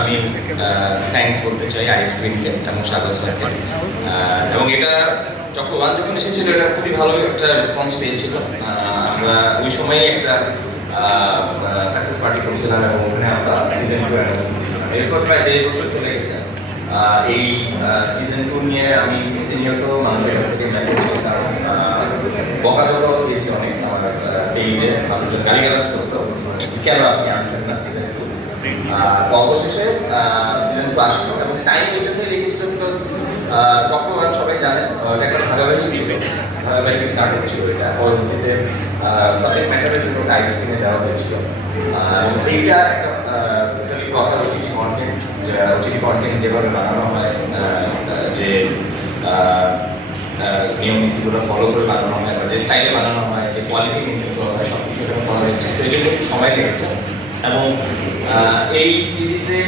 আমি থ্যাঙ্কস বলতে চাই আইসক্রিমকে এবং সাগর স্যারকে। এবং এটা চক্রবান যখন এসেছিল এটা খুবই ভালো একটা রেসপন্স পেয়েছিল। আমরা ওই সময়ে একটা সাকসেস পার্টি করেছিলাম এবং ওখানে আমরা সিজন 2 অ্যানাউন্স করেছিলাম। এরপর প্রায় 1.5 বছর চলে গেছে। এই সিজন 2 নিয়ে আমি প্রতিনিয়ত মানুষের কাছ থেকে মেসেজ পেতাম, বকাঝকা দিয়েছি অনেক আমার পেজে, মানুষজন গালিগালাজ করতো কেন আপনি আনছেন না সিজন 2। তো অবশেষে সিজন 2 আসলো এবং টাইম এই জন্যই লেগেছিল বিকজ চক্রবান সবাই জানেন এটা একটা ধারাবাহিক ছিল, ধারাবাহিক নাটক ছিল। এটা পরবর্তীতে সাবজেক্ট ম্যাটারের জন্য আইসক্রিমে দেওয়া হয়েছিল। এইটা একটা totally proper OTT content, OTT content যেভাবে বানানো হয়, যে নিয়ম নীতিগুলো ফলো করে বানানো হয় বা যে স্টাইলে বানানো হয়, যে কোয়ালিটি মেনটেন করা হয়, সব কিছু এরকম করা হয়েছে। সেই জন্য একটু সময় লেগেছে এবং এই সিরিজে